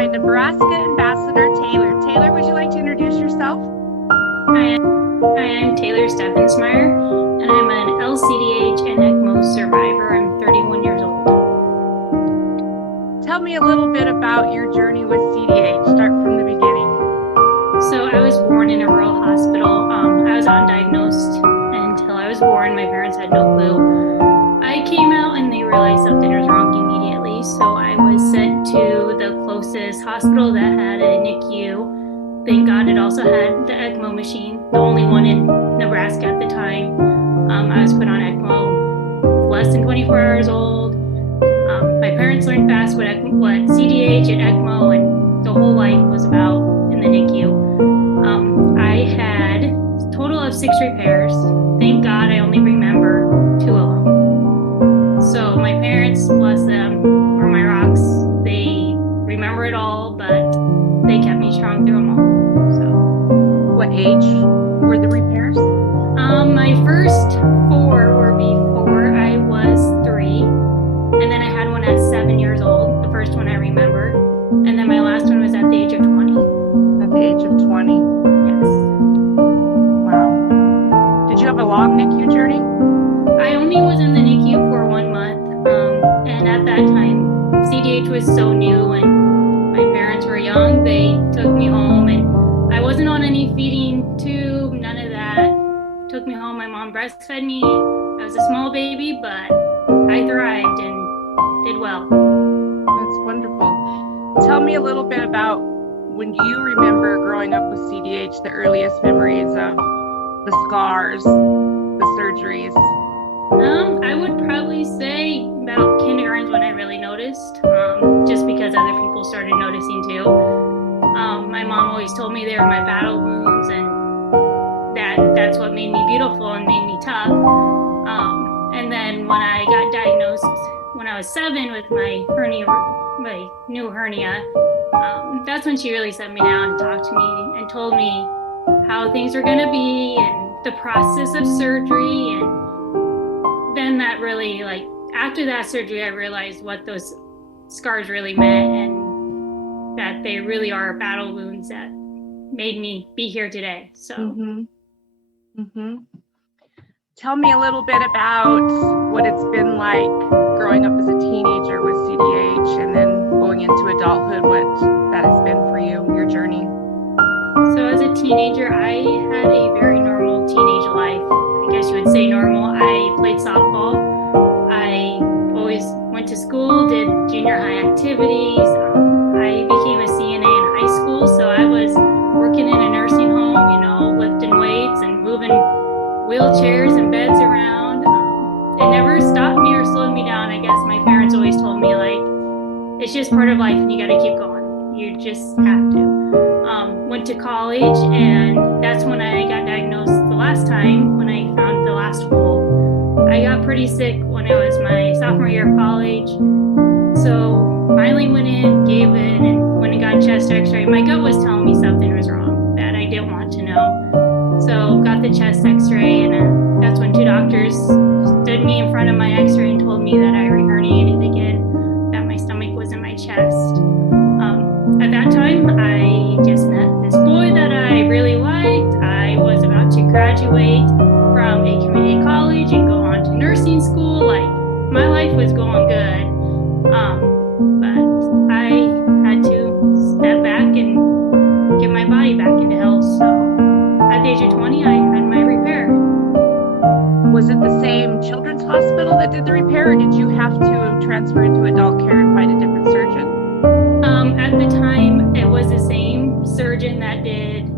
my Nebraska ambassador, Taylor. Taylor, would you like to introduce yourself? I'm Taylor Steffensmeier, and I'm an LCDH and ECMO survivor. I'm 31 years old. Tell me a little bit about your journey with CDH. Start from the beginning. So I was born in a rural hospital. I was undiagnosed until I was born. My parents had no clue. I came out and they realized something was wrong immediately. So I was sent to the closest hospital that had a NICU. Thank God it also had the ECMO machine, the only one in Nebraska at the time. I was put on ECMO less than 24 hours old. My parents learned fast what CDH and ECMO and the whole life was about in the NICU. I had a total of 6 repairs. Thank God I only remember 2 of them. So my parents, bless them, were my rocks. They remember it all, but they kept me strong through them all. So, what age were the repairs? My first 4 were before I was 3, and then I had one at 7 years old. The first one I remember, and then my last one was at the age of 20. At the age of 20. Yes. Wow. Did you have a long NICU journey? I only was in the NICU for 1 month, and at that time, CDH was so new, and my parents were young. They took me home, and I wasn't on any feeding tube, none of that. Took me home. My mom breastfed me. I was a small baby, but I thrived and did well. That's wonderful. Tell me a little bit about when you remember growing up with CDH, the earliest memories of the scars, the surgeries. I would probably say about kindergarten when I really noticed, just because other people started noticing too. My mom always told me they were my battle wounds, and that's what made me beautiful and made me tough. And then when I got diagnosed when I was 7 with my new hernia, that's when she really sat me down and talked to me and told me how things were going to be and the process of surgery. And then that really, after that surgery, I realized what those scars really meant and that they really are battle wounds that made me be here today. So. Tell me a little bit about what it's been like growing up as a teenager with CDH and then going into adulthood, what that has been for you, your journey. So as a teenager, I had a very normal teenage life. I guess you would say normal. I played softball. I always went to school, did junior high activities. I became a CNA in high school, so I was working in a nursing home, lifting weights and moving wheelchairs and beds around. It never stopped me or slowed me down. I guess my parents always told me, it's just part of life and you got to keep going. You just have to. Went to college, and that's when I got diagnosed the last time, when I found the last hole. I got pretty sick when it was my sophomore year of college. So finally went in, gave it, and went and got a chest x-ray. My gut was telling me something was wrong that I didn't want to know. So got the chest x-ray, and that's when 2 doctors stood me in front of my x-ray and told me that I re-herniated again, that my stomach was in my chest. At that time, I just met this boy that I really liked. I was about to graduate from a community college and go on to nursing school. My life was going good. But I had to step back and get my body back into health. So at the age of 20, I had my repair. Was it the same children's hospital that did the repair, or did you have to transfer into adult care and find a different surgeon? At the time, it was the same surgeon that did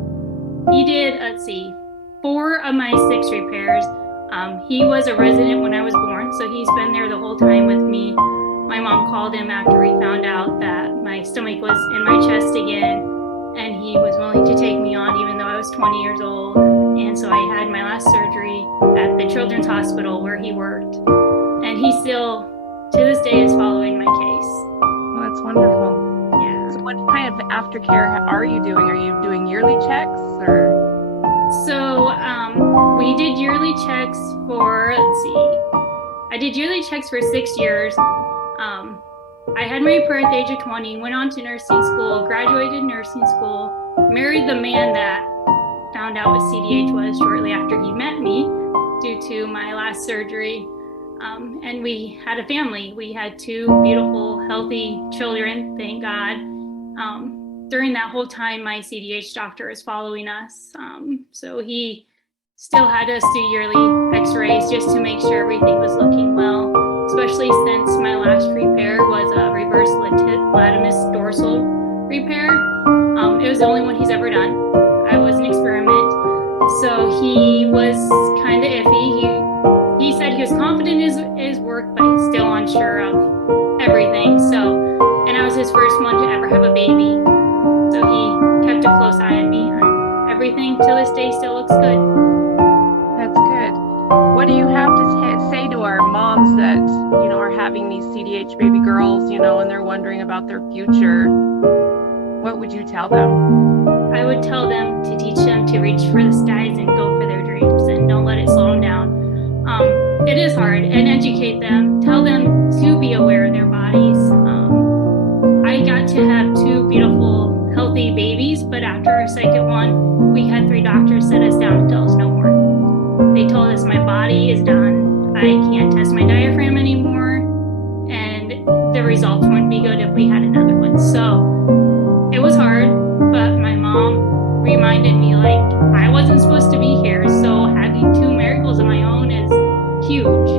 4 of my 6 repairs. He was a resident when I was born, so he's been there the whole time with me. My mom called him after he found out that my stomach was in my chest again, and he was willing to take me on even though I was 20 years old. And so I had my last surgery at the children's hospital where he worked. And he still, to this day, is following my case. Well, that's wonderful. Yeah. So what kind of aftercare are you doing? Are you doing yearly checks or? So we did yearly checks for, I did yearly checks for 6 years. I had my prayer at the age of 20, went on to nursing school, graduated nursing school, married the man that found out what CDH was shortly after he met me due to my last surgery. And we had a family. We had two beautiful, healthy children, thank God. During that whole time, my CDH doctor was following us. So he still had us do yearly x-rays just to make sure everything was looking well, especially since my last repair was a reverse latissimus dorsal repair. It was the only one he's ever done. I was an experiment. So he was kind of iffy. He said he was confident in his work, but he's still unsure of everything. So, and I was his first one to ever have a baby. So he kept a close eye on me. Everything to this day still looks good. That's good. What do you have to say to our moms that, are having these CDH baby girls, and they're wondering about their future? What would you tell them? I would tell them to teach them to reach for the skies and go for their dreams and don't let it slow them down. It is hard, and educate them, tell them to be aware of their bodies. I got to have two beautiful, healthy babies, but after our second one, we had 3 doctors set us down and tell us no more. They told us my body is done. I can't test my diaphragm anymore, and the results wouldn't be good if we had another one. So it was hard, but my mom reminded me, I wasn't supposed to be here, so having 2 miracles of my own is huge,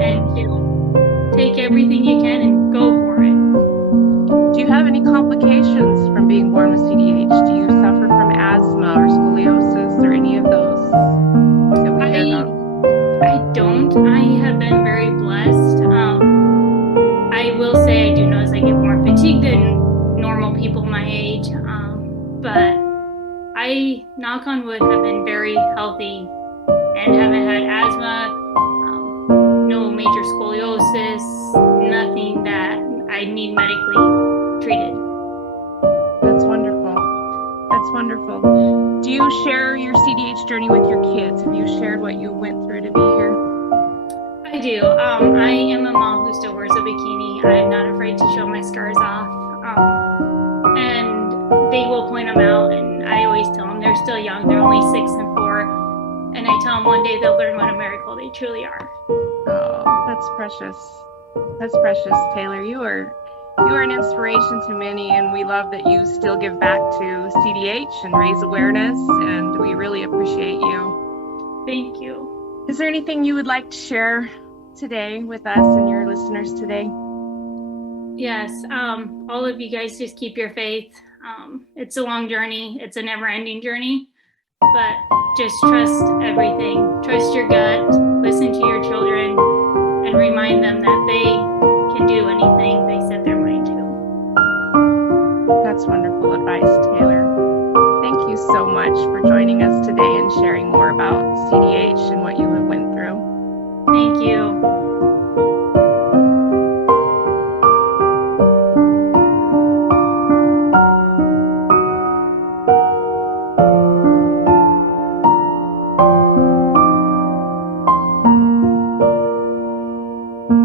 and to take everything you can and go for it. Do you have any complications from being born with CDH? Do you suffer from asthma or scoliosis or any of those that we hear about? I don't. I have been very blessed. I will say I do notice I get more fatigued than normal people my age, but I, knock on wood, have been very healthy and haven't had asthma, no major scoliosis, nothing that I need medically treated. That's wonderful. That's wonderful. Do you share your CDH journey with your kids? Have you shared what you went through to be here? I do. I am a mom who still wears a bikini. I'm not afraid to show my scars off. And they will point them out, and I always tell them they're still young. They're only 6 and 4. And I tell them one day they'll learn what a miracle they truly are. Oh, that's precious. That's precious, Taylor. You are an inspiration to many, and we love that you still give back to CDH and raise awareness, and we really appreciate you. Thank you. Is there anything you would like to share today with us and your listeners today? Yes, all of you guys just keep your faith. It's a long journey. It's a never-ending journey, but just trust everything. Trust your gut, listen to your children, and remind them that they can do anything they set their mind to. That's wonderful advice, Taylor. Thank you so much for joining us today and sharing more about CDH and what you have